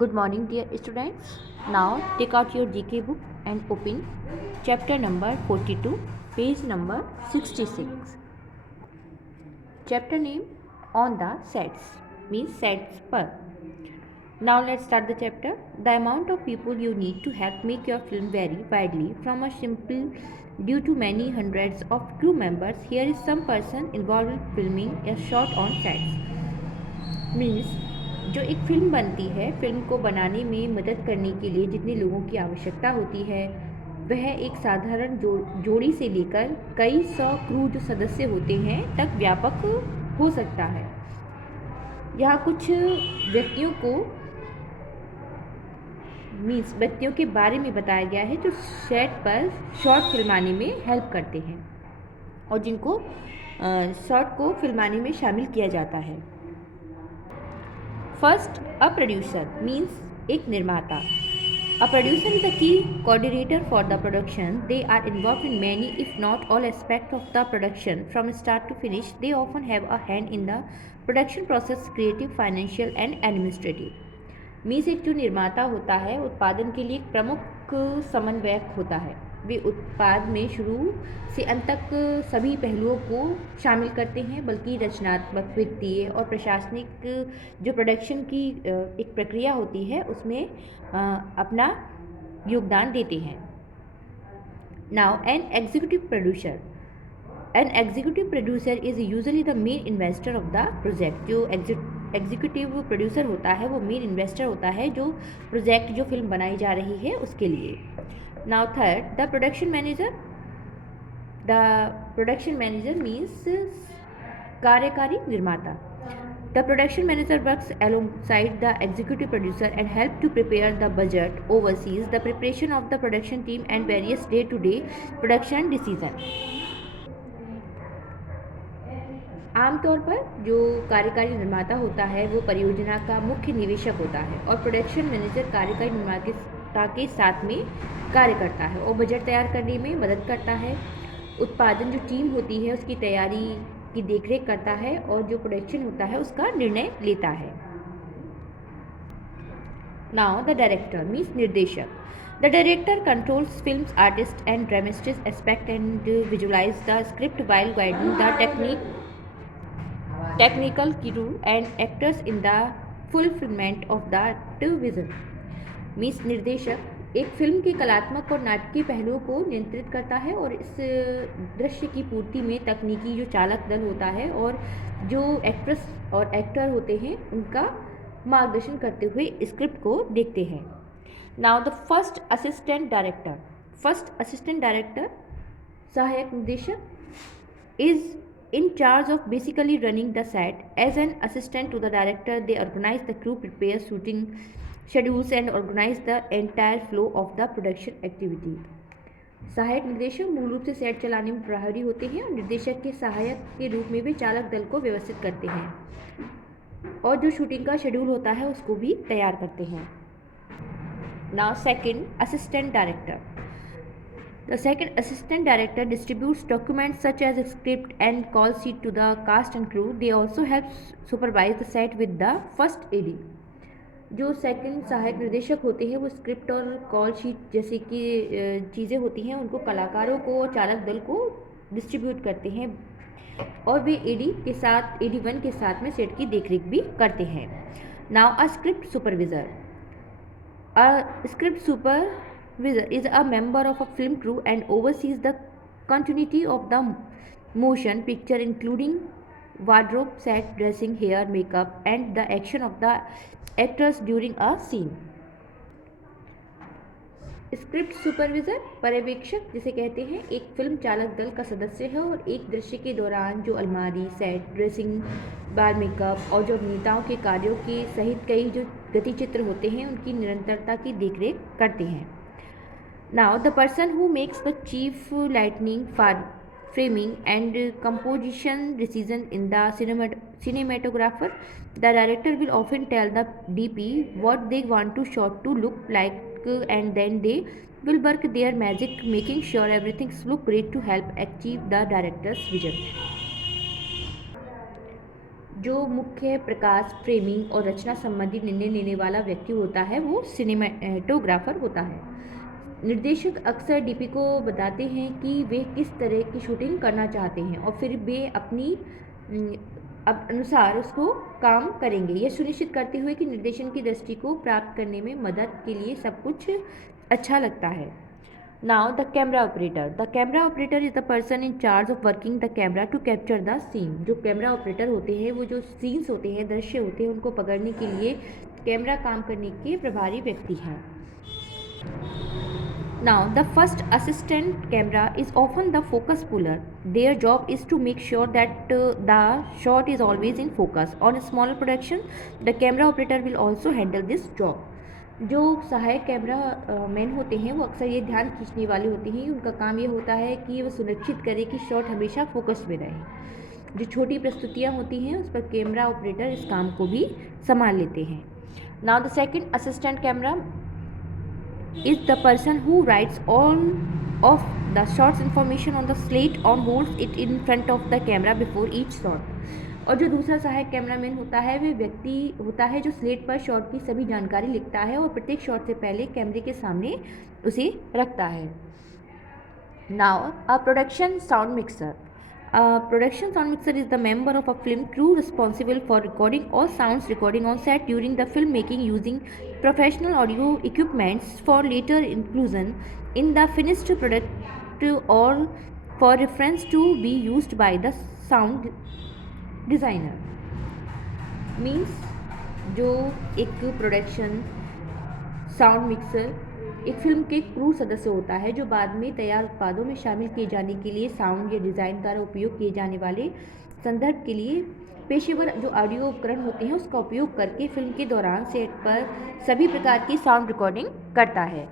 Good morning, dear students. Now take out your GK book and open chapter number 42, page number 66. Chapter name On the Sets means sets per. Now let's start the chapter. The amount of people you need to help make your film vary widely from a simple due to many hundreds of crew members. Here is some person involved in filming a shot on sets. Means जो एक film बनती है, film को बनाने में मदद करने के लिए जितने लोगों की आवश्यकता होती है वह एक साधारण जोड़ी से लेकर कई सौ क्रू जो सदस्य होते हैं तक व्यापक हो सकता है। यहाँ कुछ व्यक्तियों के बारे में बताया गया है जो सेट पर शॉट फिल्माने में हेल्प करते हैं और जिनको शॉट को फिल्माने में शामिल किया जाता है। फर्स्ट, अ प्रोड्यूसर मीन्स एक निर्माता। A producer is the key coordinator for the production. They are involve in many if not all aspect of the production from start to finish. They often have a hand in the production process, creative, financial and administrative. Means एक जो निर्माता होता है उत्पादन के लिए एक प्रमुख समन्वयक होता है. वे उत्पाद में शुरू से अंत तक सभी पहलुओं को शामिल करते हैं, बल्कि रचनात्मक, वित्तीय और प्रशासनिक जो प्रोडक्शन की एक प्रक्रिया होती है उसमें अपना योगदान देते हैं. Now an executive producer. An executive producer is usually the main investor of the project. जो एग्जीक्यूटिव प्रोड्यूसर होता है वो मेन इन्वेस्टर होता है जो प्रोजेक्ट जो फिल्म बनाई जा रही है उसके लिए. Now third, the production manager. The production manager means कार्यकारी निर्माता. The production manager works alongside the executive producer and help to prepare the budget, oversees the preparation of the production team and various day-to-day production decision. आमतौर पर जो कार्यकारी निर्माता होता है वो परियोजना का मुख्य निवेशक होता है और प्रोडक्शन मैनेजर कार्यकारी निर्माता के साथ में कार्य करता है और बजट तैयार करने में मदद करता है. उत्पादन जो टीम होती है उसकी तैयारी की देखरेख करता है और जो प्रोडक्शन होता है उसका निर्णय लेता है. नाउ द डायरेक्टर मीन्स निर्देशक. The director controls films artist and dramatist aspect and visualise the script while guiding the technical crew and actors in the fulfillment of that vision. Means निर्देशक एक film के कलात्मक और नाटकीय पहलुओं को नियंत्रित करता है और इस दृश्य की पूर्ति में तकनीकी जो चालक दल होता है और जो एक्ट्रेस और एक्टर होते हैं उनका मार्गदर्शन करते हुए स्क्रिप्ट को देखते हैं. Now the first assistant director. First assistant director सहायक निर्देशक is in charge of basically running the set. As an assistant to the director, they organize the crew, prepare shooting schedules and organize the entire flow of the production activity. सहायक निर्देशक मूल रूप से set चलाने में प्रभारी होते हैं और निर्देशक के सहायक के रूप में वे चालक दल को व्यवस्थित करते हैं और जो शूटिंग का शेड्यूल होता है उसको भी तैयार करते हैं. Now second assistant director. The second assistant director distributes documents such as a script and call sheet to the cast and crew. They also help supervise the set with the first AD. जो second सहायक निर्देशक होते हैं वो script और call sheet जैसे कि चीज़ें होती हैं उनको कलाकारों को और चालक दल को डिस्ट्रीब्यूट करते हैं और वे AD1 के साथ में सेट की देखरेख भी करते हैं. Now a script supervisor. A script supervisor is a member of a film crew and oversees the continuity of the motion picture including wardrobe, set dressing, hair, makeup and the action of the actors during a scene. Script supervisor पर्यवेक्षक जिसे कहते हैं एक film चालक दल का सदस्य है और एक दृश्य के दौरान जो अलमारी, सेट ड्रेसिंग, बाल मेकअप और जो अभिनेताओं के कार्यों के सहित कई जो गतिचित्र होते हैं उनकी निरंतरता की देखरेख करते हैं. Now, the person who makes the chief lighting, framing and composition decision in the cinematographer. The director will often tell the DP what they want to shot to look like and then they will work their magic making sure everything looks great to help achieve the director's vision. जो मुख्य प्रकाश, framing और रचना संबंधी निर्णय लेने वाला व्यक्ति होता है वो सिनेमेटोग्राफर होता है। निर्देशक अक्सर डीपी को बताते हैं कि वे किस तरह की शूटिंग करना चाहते हैं और फिर वे अपनी अनुसार उसको काम करेंगे, यह सुनिश्चित करते हुए कि निर्देशन की दृष्टि को प्राप्त करने में मदद के लिए सब कुछ अच्छा लगता है। Now the camera operator. The camera operator is the person in charge of working the camera to capture the scene. जो कैमरा ऑपरेटर होते हैं वो जो सीन्स होते हैं, दृश्य होते हैं, उनको पकड़ने के लिए कैमरा काम करने के प्रभारी व्यक्ति हैं। Now the first assistant camera is often the focus puller. Their job is to make sure that the shot is always in focus. On a smaller production, the camera operator will also handle this job. जो सहायक camera man होते हैं वो अक्सर ये ध्यान खींचने वाले होते हैं। उनका काम ये होता है कि वो सुनिश्चित करें कि शॉट हमेशा फोकस में रहे। जो छोटी प्रस्तुतियाँ होती हैं उस पर कैमरा ऑपरेटर इस काम को भी संभाल लेते हैं। Now the second assistant camera is the person who writes all of the shots information on the slate and holds it in front of the camera before each shot. और जो दूसरा सहायक कैमरामैन होता है वह व्यक्ति होता है जो स्लेट पर शॉट की सभी जानकारी लिखता है और प्रत्येक शॉट से पहले कैमरे के सामने उसे रखता है। Now a production sound mixer. A production sound mixer is the member of a film crew responsible for recording all sounds recording on set during the filmmaking using professional audio equipments for later inclusion in the finished product or for reference to be used by the sound designer. Means जो एक production sound mixer एक film के crew सदस्य होता है जो बाद में तैयार उत्पादों में शामिल किए जाने के लिए साउंड या डिज़ाइन द्वारा उपयोग किए जाने वाले संदर्भ के लिए पेशेवर जो ऑडियो उपकरण होते हैं उसका उपयोग करके फिल्म के दौरान सेट पर सभी प्रकार की साउंड रिकॉर्डिंग करता है।